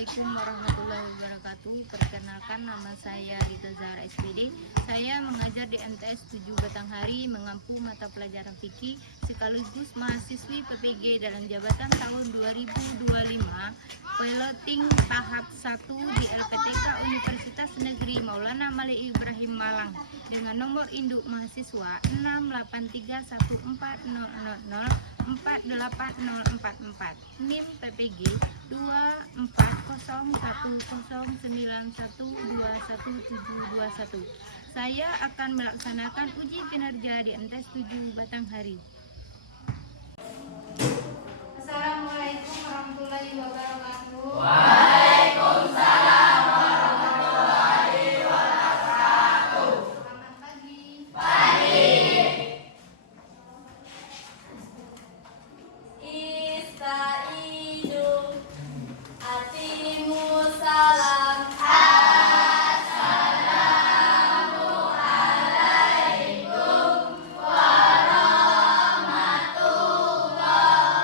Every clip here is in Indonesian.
Assalamualaikum warahmatullahi wabarakatuh. Perkenalkan, nama saya Rita Zahra SPD. Saya mengajar di MTS 7 Batanghari, mengampu mata pelajaran fikih sekaligus mahasiswi PPG dalam jabatan tahun 2025, piloting tahap 1 di LPTK Universitas Negeri Maulana Malik Ibrahim Malang dengan nomor induk mahasiswa 6831400048044, NIM PPG 240109121721. Saya akan melaksanakan uji kinerja di MTS 7 Batanghari. Assalamualaikum warahmatullahi wabarakatuh. Waalaikumsalam warahmatullahi wabarakatuh. Selamat pagi. Pagi. Istaizu atimu salam. Assalamu alaikum warahmatullahi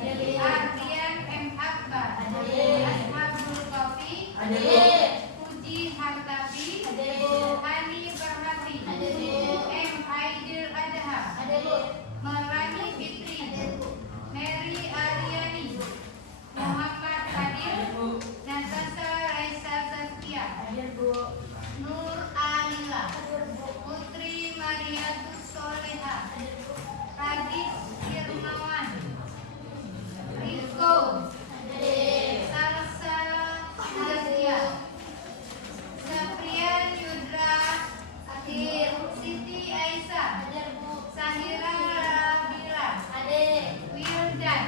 Ardian M. Akbar, Ashabul Kafi, Puji Hartapi, Hani Berhati, M. Aidil Adha, Melani Fitri, Mary Aryani, Muhammad Fadil, Natasha Raisa Zaskia, Nur Alila, Putri Mariatus Soleha, Radit Firmawan, Rizko, Salsa Zaskia, Saprian Yudra, Siti Aisyah, Sahira Rabila, Wildan,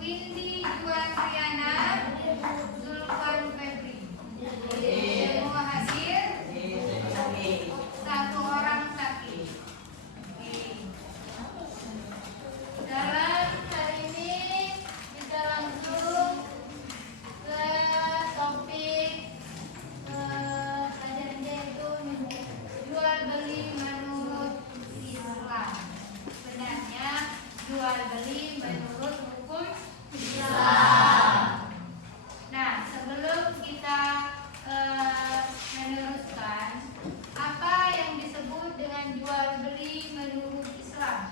Windy Juandriana, Zulfan Febri. Semua hadir, satu orang sakit. Dalam hari ini kita langsung ke topik pelajaran yaitu jual beli menurut Islam. Sebenarnya jual beli menurut hukum Islam. Nah, sebelum kita meneruskan, apa yang disebut dengan jual beli menurut Islam?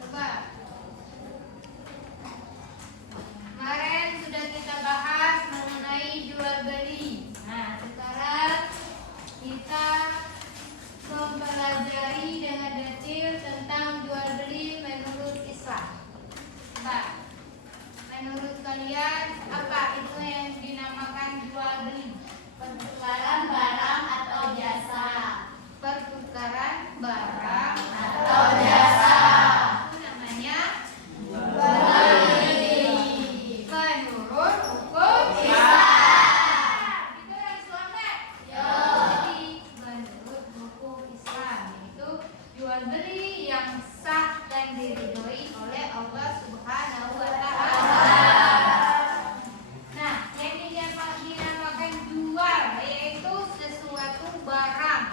Coba. Kemarin sudah kita bahas mengenai jual beli. Nah, sekarang kita mempelajari dengan detail tentang jual beli menurut Islam. Coba. Menurut kalian apa itu yang dinamakan jual beli? Pertukaran barang atau jasa. Pertukaran barang Atau jasa. itu namanya Jual beli. menurut hukum Islam. Itu yang Islam kan? Yo. Jadi menurut hukum Islam itu jual beli yang sah dan diridhoi oleh Allah Subhanahu wa Ta'ala. Nah, yang dinamakan jual yaitu sesuatu barang.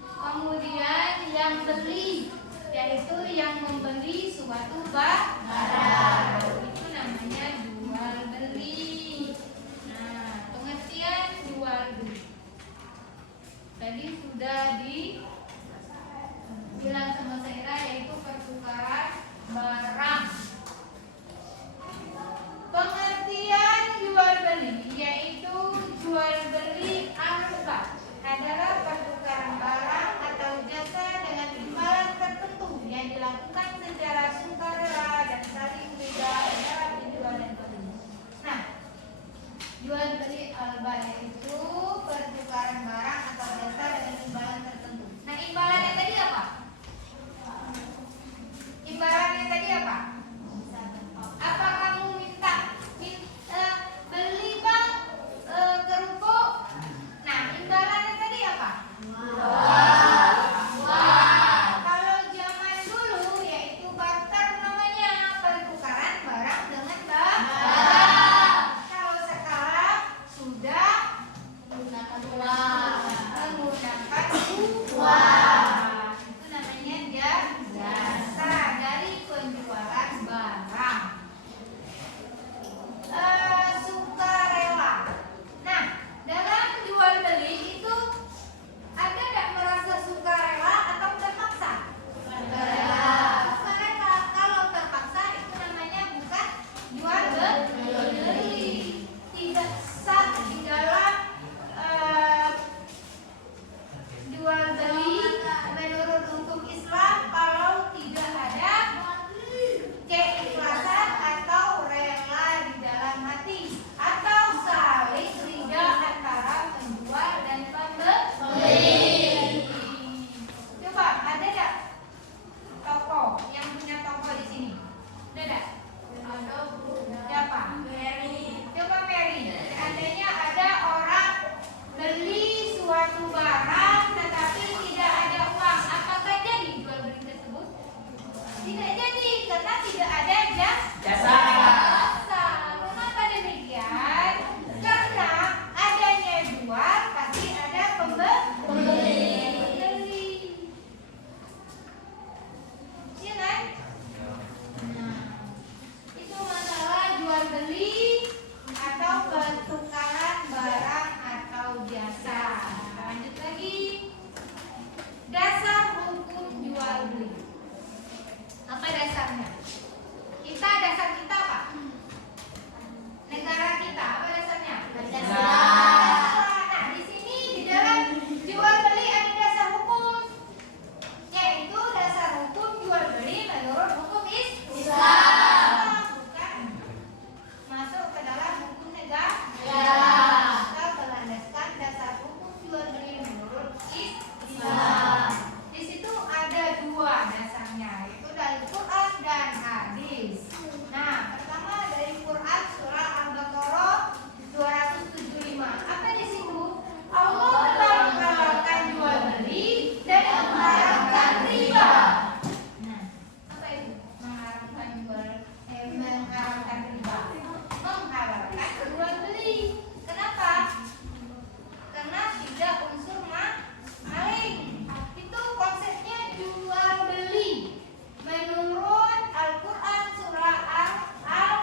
Kemudian yang beli yaitu yang membeli suatu barang. Itu namanya jual beli. Nah, pengertian jual beli tadi sudah dibilang sama saya yaitu pertukaran barang. Pengertian jual beli yaitu jual beli angka adalah pertukaran barang atau jasa dengan imbalan tertentu yang dilakukan secara sukarela dan saling beda antara penjual dan pembeli. Nah, jual beli alba yaitu pertukaran barang atau jasa dengan imbalan tertentu. Nah, imbalannya tadi apa? Imbalannya tadi apa? Apa kamu minta beli bang kerupuk? Nah, imbalannya tadi apa? Kalau zaman dulu yaitu barter namanya, pertukaran barang dengan barang. Kalau sekarang sudah Menggunakan uang. menggunakan uang. Itu namanya jasa dari penjualan barang. Sukarela. Nah, dalam jual beli itu ada nggak merasa sukarela atau terpaksa? Sukarela. Sukarela. Kalau terpaksa itu namanya bukan jual beli. Tidak sah di dalam jual beli menurut hukum Islam kalau tidak ada keikhlasan atau rela di dalam hati atau saling ridha antara penjual dan pembeli. Coba ada nggak toko yang punya toko di sini? Ada nggak? Siapa? Coba Mary. Seandainya ada orang beli suatu barang tetapi tidak ada uang, apakah jadi jual beli tersebut? Tidak jadi karena tidak ada jasa. Kenapa demikian? Karena adanya jual pasti ada pembeli. hadis. Nah, pertama dari Quran surah Al-Baqarah 275. Apa di situ? Allah telah menghalalkan jual beli dan mengharamkan riba. Nah, apa itu? Mengharamkan riba. Menghalalkan jual beli. Kenapa? Karena tidak unsur maling. Itu konsepnya jual beli. Menurut Al-Quran surah Al-Baqarah,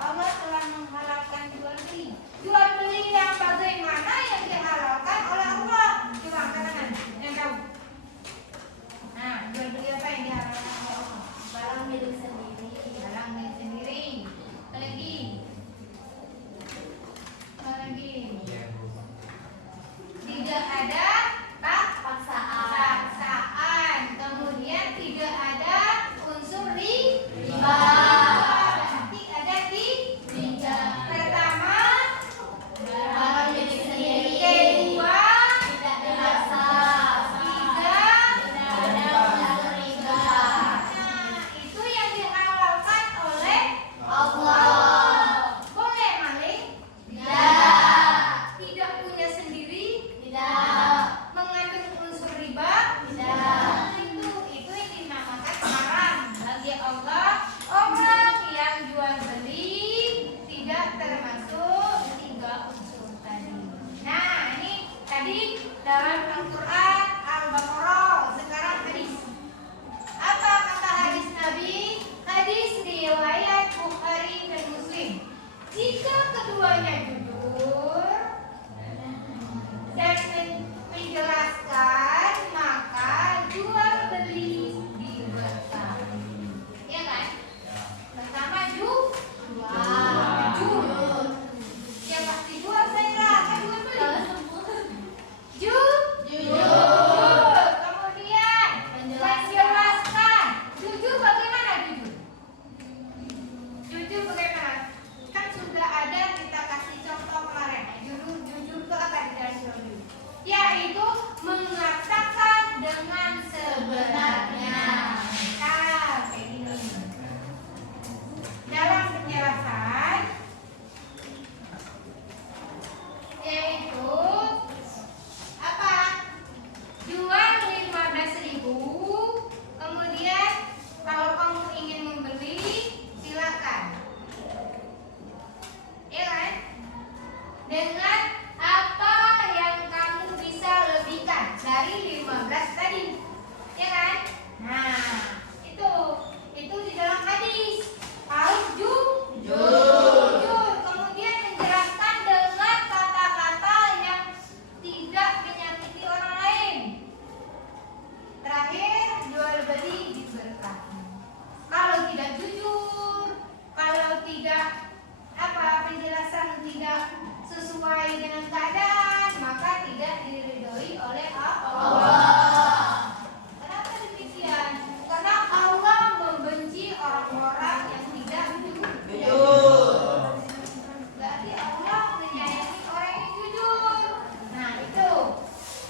Allah telah menghalalkan jual beli. Jual beli yang bagaimana yang dihalalkan oleh Allah? Coba angkat tangan yang tahu. Nah, jual beli apa yang dihalalkan oleh Allah? Barang milik sendiri. Barang milik sendiri. Apa lagi? Apa lagi? Tidak ada paksaan. Kemudian tidak ada unsur riba. Berarti ada tiga. Pertama, Barang milik sendiri. kedua, Tidak dipaksa. tiga. Tidak ada unsur riba. Nah, itu yang dihalalkan oleh Allah. Boleh maling? Tidak. Tidak punya sendiri? Tidak. Mengandung unsur riba? Tidak. Itu yang dinamakan haram bagi Allah. Orang yang jual beli tidak termasuk tiga unsur tadi. Nah, ini tadi dalam Al-Quran Al-Baqarah. Sekarang hadis. Apa kata hadis Nabi? Hadis riwayat Bukhari dan Muslim. Jika keduanya jujur dan menjelaskan, maka jual beli diberkahi. Ya kan? Pertama jujur. Ya pasti jual saya kan jual beli. Jujur. Kemudian menjelaskan. Jujur bagaimana jujur? Jujur bagaimana? Kan sudah ada kita kasih contoh kemarin. Jujur itu apa di dalam jujur? Yaitu mengatakan dengan sebenarnya. Nah, kayak gini. Dalam penjelasan yaitu apa? Jual 15.000. Kemudian kalau kamu ingin membeli, silakan. Ya kan? Dengan apa yang kamu bisa lebihkan dari 15 tadi. Ya kan? Nah, itu di dalam hadis. Harus jujur. Kemudian menjelaskan dengan kata-kata yang tidak menyakiti orang lain. Terakhir, jual beli diberkahi. Kalau tidak jujur, kalau tidak penjelasan tidak sesuai dengan keadaan, maka tidak diridhoi oleh Allah. Kenapa demikian? Karena Allah membenci orang-orang yang tidak jujur. Berarti Allah menyayangi orang yang jujur. Nah, itu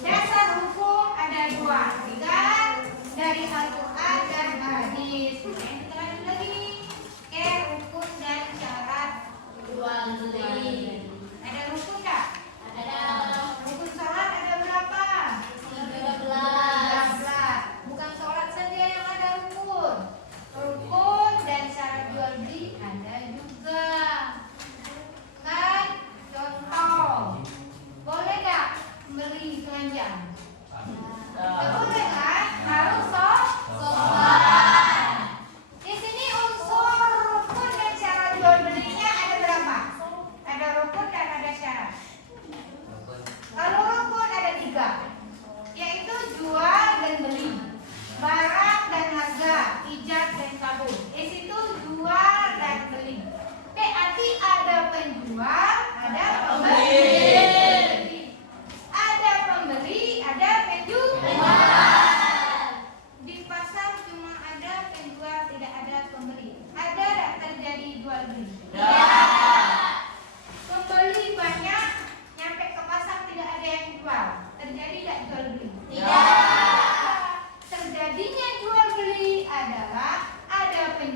dasar hukum ada dua, kan? Dari Al-Quran dan hadis. Yang kita lanjut lagi. Rukun dan syarat Jual beli. ada rukun nggak? Ada. Rukun sholat ada berapa? 13. Bukan sholat saja yang ada rukun. Rukun dan syarat jual beli ada juga. Kan? Contoh. Boleh nggak beli telanjang? Nggak boleh kan? Harus sholat. Di sini unsur rukun dan syarat jual belinya ada berapa? Ada rukun dan ada syarat. Kalau rukun ada 3, yaitu jual dan beli, barang dan harga, ijab dan kabul. Di situ jual dan beli. Berarti ada penjual, ada pembeli. Ada pembeli, ada penjual. Di pasar cuma ada penjual, tidak ada pembeli. Ada tak terjadi jual beli? Pembeli banyak, nyampe ke pasar tidak ada yang jual. Terjadi tak jual beli? Tidak. Terjadinya jual beli adalah ada penjual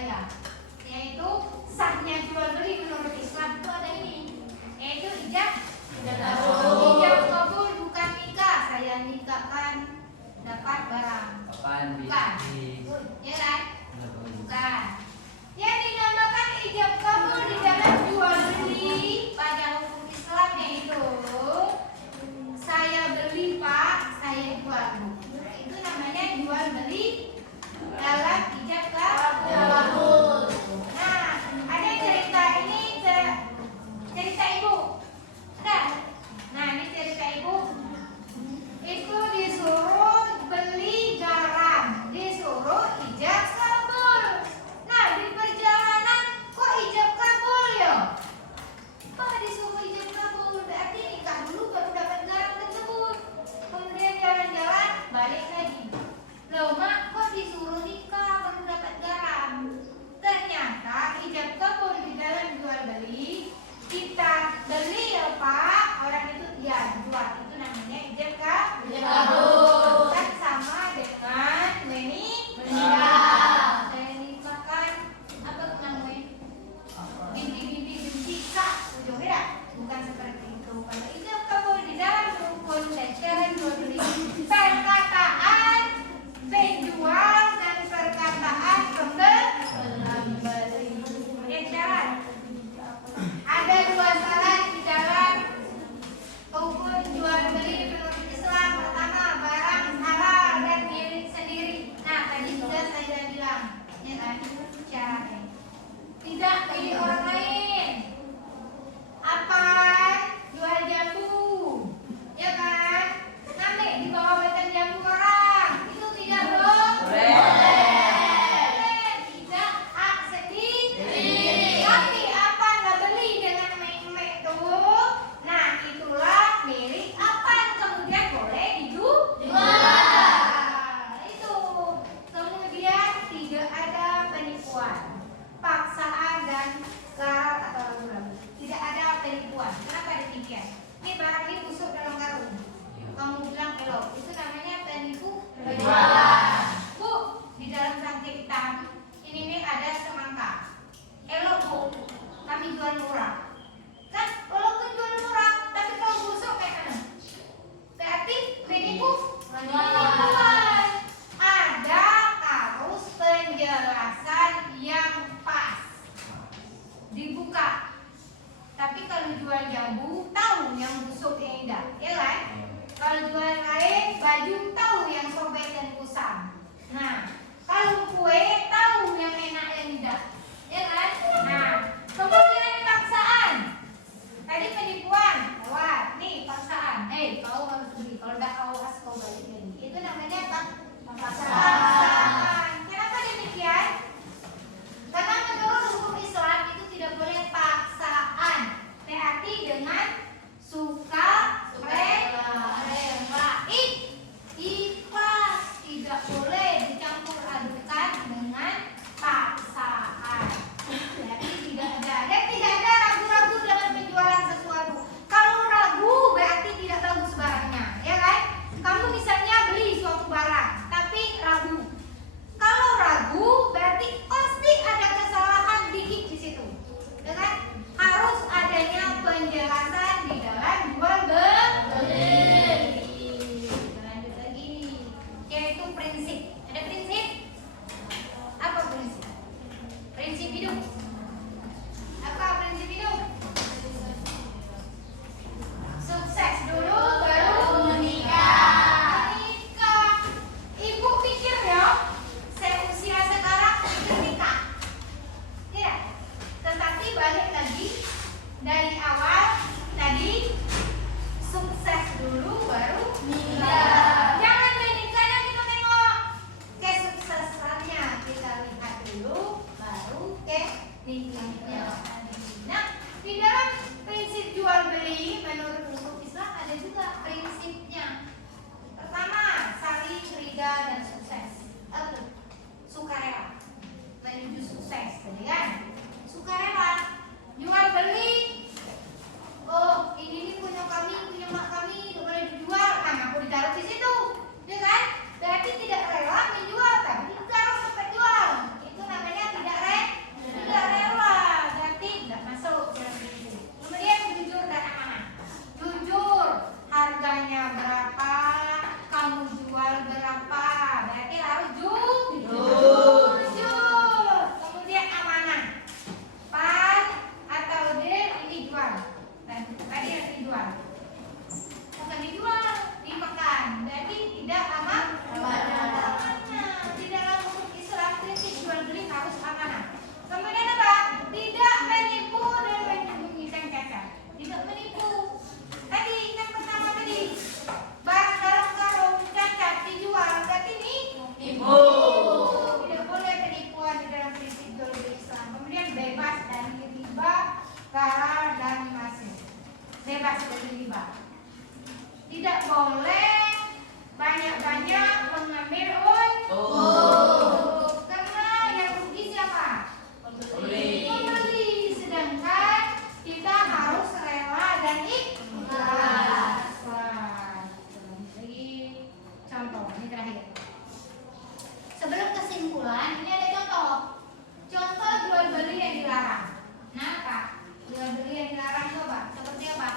saya, yaitu sahnya jual beli menurut Islam itu ada ini, yaitu ijab kabul, bukan nikah. Saya nikahkan dapat barang, bukan, ya kan? Bukan. Yang dinamakan ijab kabul di dalam jual beli pada hukum Islam yaitu saya beli Pak, saya jual Bu. Itu namanya jual beli dalam ijab kabul. Nah, ada cerita ini cerita ibu. Nah, ini cerita ibu. Itu disuruh beli garam, disuruh ijab kabul. Nah, di perjalanan kok ijab kabul ya? Kok disuruh ijab kabul? Berarti nikah dulu baru dapat garam tersebut. Kemudian jalan-jalan balik lagi. Loh mak, kok disuruh nikah baru dapat garam? Ternyata ijab kabul di dalam jual beli. Kita beli ya Pak, orang itu ya jual, itu namanya ijab kabul. Kan sama dengan menikah. Saya nikahkan apa namanya? Binti kak, beda. Bukan seperti itu. Kalau ijab kabul di dalam rukun dan syarat jual beli, perkataan penjual dan perkataan pembeli. Kemudian syarat. Ada dua syarat di dalam hukum jual beli menurut Islam. Pertama, barang halal dan milik sendiri. Nah, tadi sudah saya bilang, ya kan? Syaratnya tidak milik orang lain. Apa? Jual jambu, ya kan? Nanti di bawah batang jambu orang, itu tidak boleh. Tidak hak sendiri. Tapi apa nggak beli dengan mek-mek tuh? Nah, itulah milik apa kemudian boleh dijual. Itu. Kemudian tidak ada penipuan, paksaan dan karar atau ragu-ragu. Tidak ada penipuan. Kenapa demikian? Ini barang ini busuk dalam karung. Kamu bilang elok, itu namanya penipu penjualan. Bu, di dalam sangkir hitam ini nih ada semangka. Elok Bu, kami jual murah. Kan walaupun jual murah, tapi kalau busuk kayak mana? Berarti penipu penjualan. Ada harus penjelasan yang pas. Dibuka. Tapi kalau jual jambu, tahu yang busuk yang indah, ya kan? Kalau jual kain, baju tahu yang sobek dan kusut. kesimpulan, ini ada contoh. Contoh jual beli yang dilarang. Nah, Kak, jual beli yang dilarang itu apa? Seperti apa?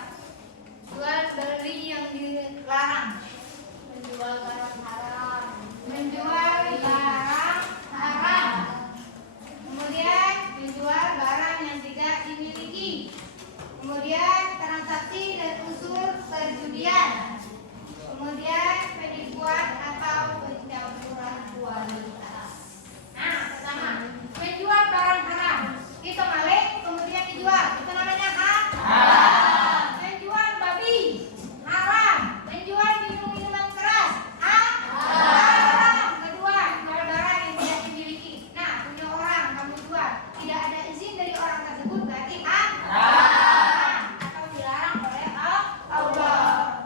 Jual beli yang dilarang. Menjual barang haram. Menjual barang haram. Kemudian menjual barang yang tidak dimiliki. Kemudian transaksi dan unsur perjudian. Kemudian penipuan atau pencampuran kualitas. Nah, pertama, menjual barang haram. Itu maling kemudian dijual. Itu namanya haram. Menjual babi haram. Menjual minuman keras haram. Kedua, jual barang yang tidak dimiliki. Nah, punya orang kamu jual, tidak ada izin dari orang tersebut berarti haram atau dilarang oleh Allah.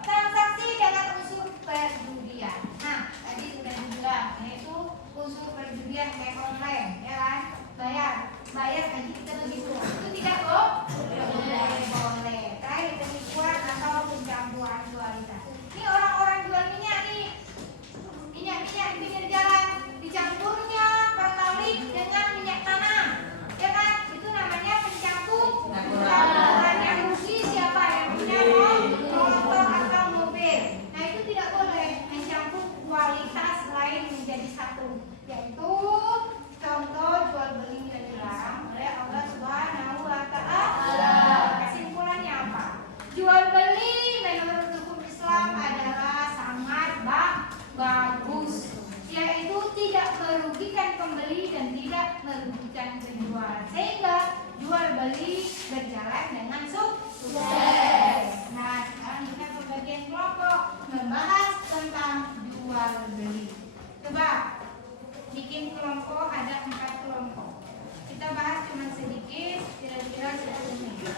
Transaksi dengan unsur perjudian. Nah, tadi sudah dibilang yaitu unsur perjudian kayak online, ya kan? Bayar gaji kita begitu. Itu tidak boleh. Terakhir penipuan atau pencampuran kualitas. Ini orang-orang jual minyak nih. Minyak di pinggir jalan, dicampurnya pertalite dengan minyak tanah, ya kan? Itu namanya pencampuran. Yang rugi siapa? Yang punya motor atau mobil. Nah, itu tidak boleh mencampur kualitas lain menjadi satu, yaitu contoh jual beli yang dilarang oleh Allah Subhanahu wa Ta'ala. Kesimpulannya apa? Jual beli menurut hukum Islam adalah sangat bagus, yaitu tidak merugikan pembeli dan tidak merugikan penjual, sehingga jual beli berjalan dengan sukses. Nah, sekarang kita ke bagian kelompok membahas tentang jual beli. Coba bikin kelompok, ada 4 kelompok. Kita bahas cuma sedikit, kira-kira 10 menit.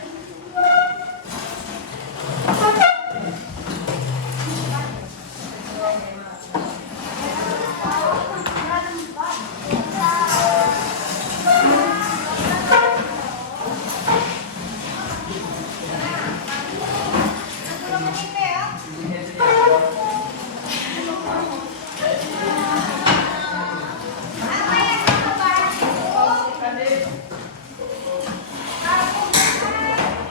Apa yang kita bahas itu? Karbohidrat,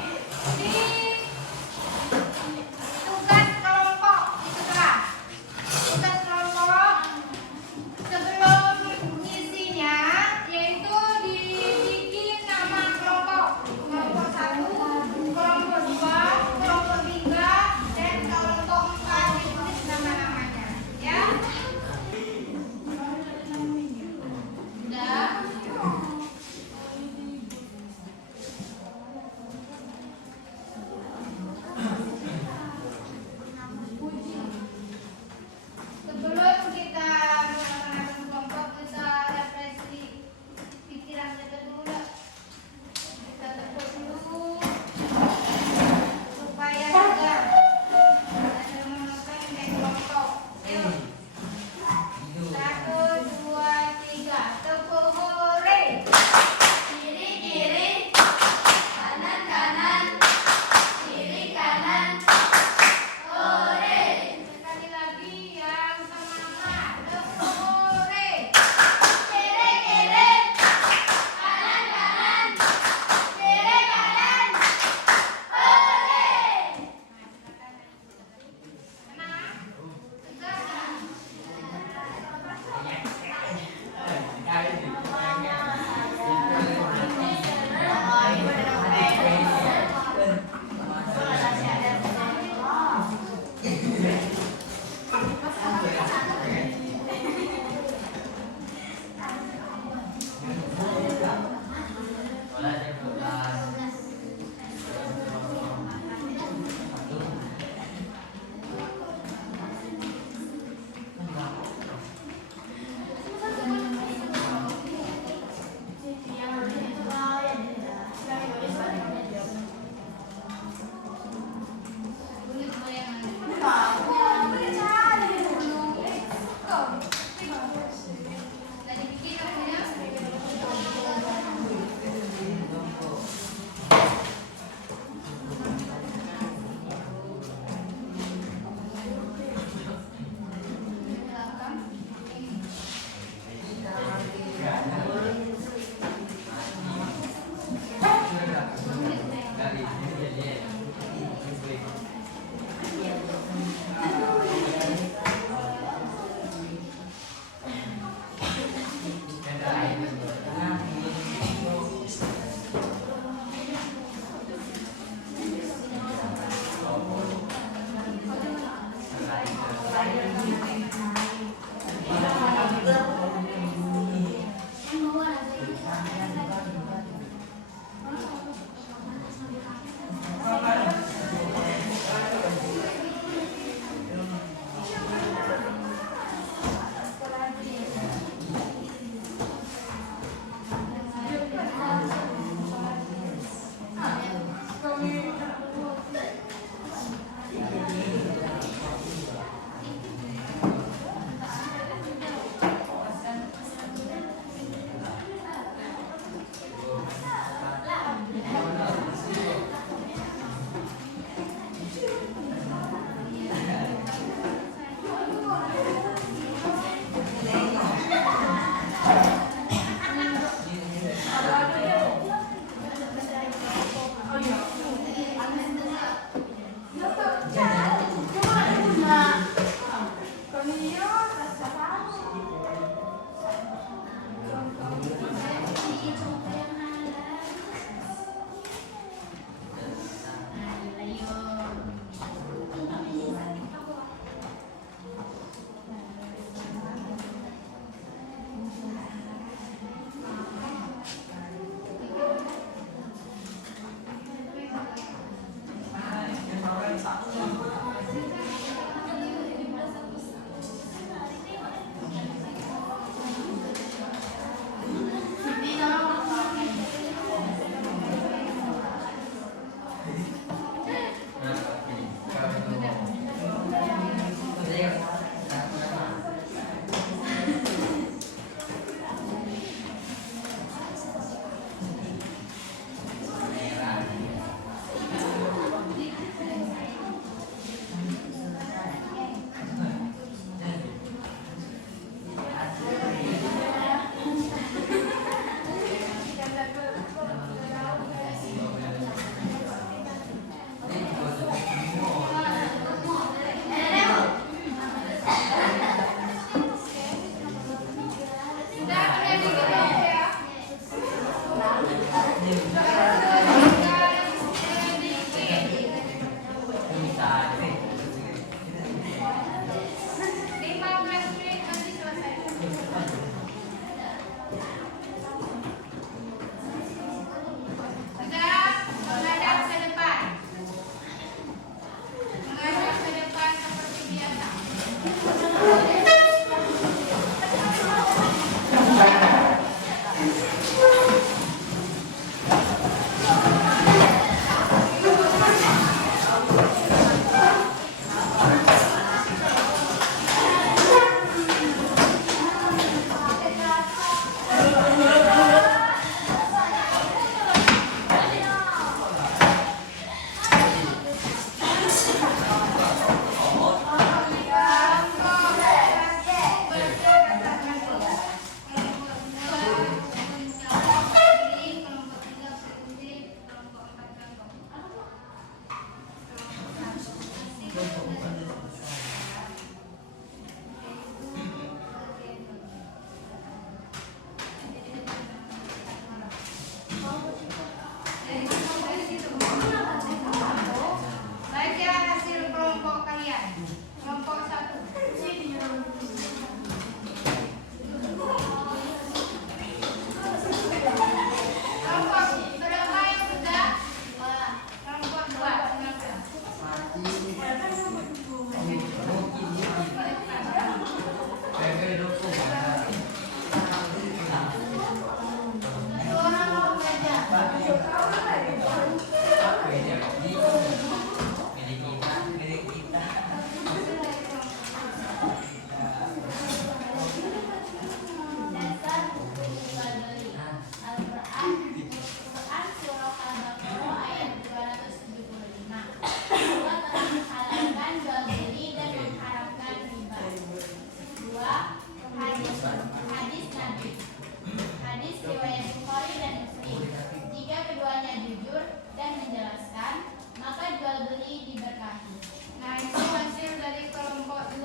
beli diberkahi. Nah, itu hasil dari kelompok 2,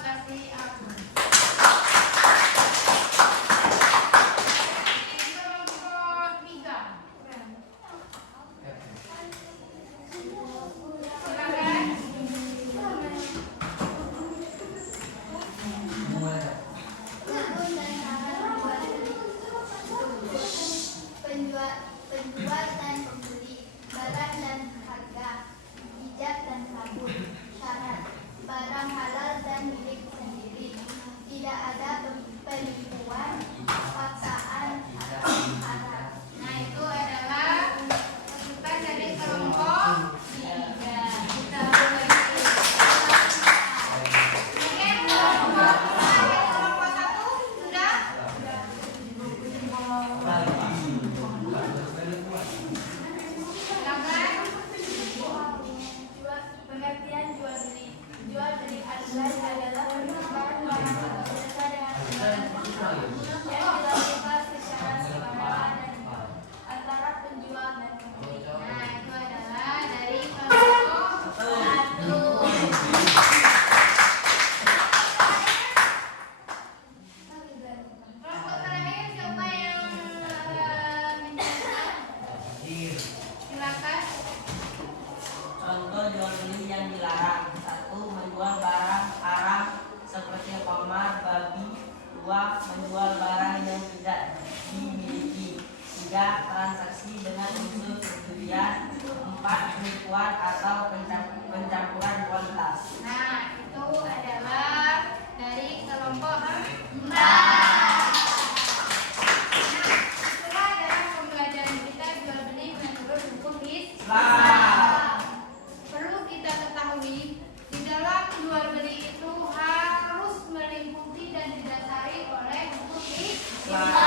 kasih aku. Kelompok 3. Silakan. Rukun dan syarat jual beli. Penjual dan pembeli, barang dan harga, ijab dan kabul. Syarat barang halal dan milik sendiri. Tidak ada penipuan, paksaan atau haram. Nah, itu adalah masukan dari kelompok 3. Kita mulai. Kemudian kelompok 1 sudah? Silakan. Pengertian jual beli. Jual beli adalah penukaran barang atau jasa dengan imbalan yang dilakukan secara sukarela dan antara penjual dan pembeli. Nah, itu adalah dari kelompok 1. Kelompok terakhir siapa yang menjelaskan? Silakan. Contoh jual beli yang dilarang. 1. Menjual barang haram seperti kamar, babi. 2. Menjual barang yang tidak dimiliki. 3. Transaksi dengan unsur perjudian. 4. Penipuan atau pencampuran kualitas. Nah, itu adalah dari kelompok 4. Nah, itulah dalam pembelajaran kita jual beli menurut hukum Islam. Perlu kita ketahui, di dalam jual beli itu harus meliputi dan didasari oleh hukum Islam.